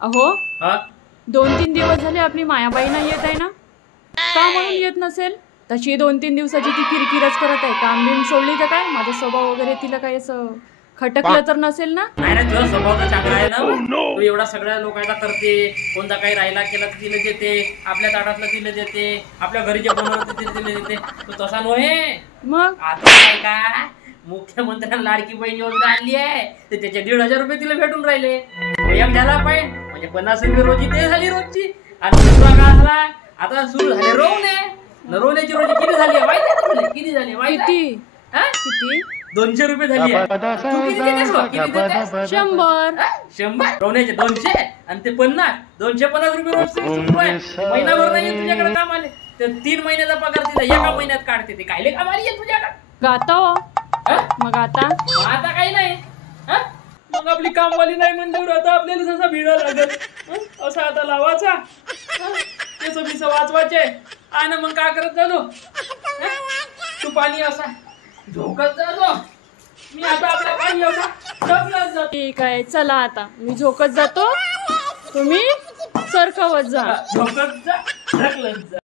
अहो हा 2-3 दिवस झाले आपली मायाबाई नाही येत आहे ना, का म्हणून येत नसेल? तशी 2-3 दिवसाची ती किरकिरच करत आहे. काम बिम सोडली तर काय, माझा स्वभाव वगैरे तिला काय असं खटकलं तर नसेल ना? नाही ना, तुझा स्वभाव तर चांगला आहे ना. तू एवढा सगळ्या लोकांना करते, कोणता काही राहिला केला तर तिला देते, आपल्या ताटातलं तिला देते, आपल्या घरी जे बनवलं तिला देते. तू तसा नव्हे. मग आता काय का मुख्यमंत्र्यांना लाडकी बहीण योजना आणली आहे, तर त्याचे 1,500 रुपये तिला भेटून राहिले. एक झाला पाहिजे म्हणजे 50 रुपये रोजी ते झाली रोजची. आणि दुसरा काय झाला, आता सुरू झाले रोवणे. रोवण्याची रोजी किती झाली माहिती आहे तुला? किती झाली माहिती? किती हा? किती? 200 रुपये झाली आहे. तू किती देतेस बा? किती देतेस? 100. 100 रोवण्याचे 200 आणि ते 50, 250 रुपये रोज सुरू आहे. महिनाभर नाही येत तुझ्याकडे काम आले तर 3 महिन्याचा पगार तिला एका महिन्यात काढते. ते कायले काम आली तुझ्याकडे? गाता हो हा? मग आता मग आता काही नाही. हा? मग आपली कामवाली नाही म्हणल्यावर आता आपल्याला जसा भिडा लागेल. असा आता लावायचा, केस बिस वाचवायचे आणि मग काय करत जातो. तू पाणी असा झोकत जातो, मी आता आपला पाणी असा ढकलत जातो. ठीक आहे, चला आता मी झोकत जातो, तुम्ही सरकवत जा. झोकत जा, ढकलत जा.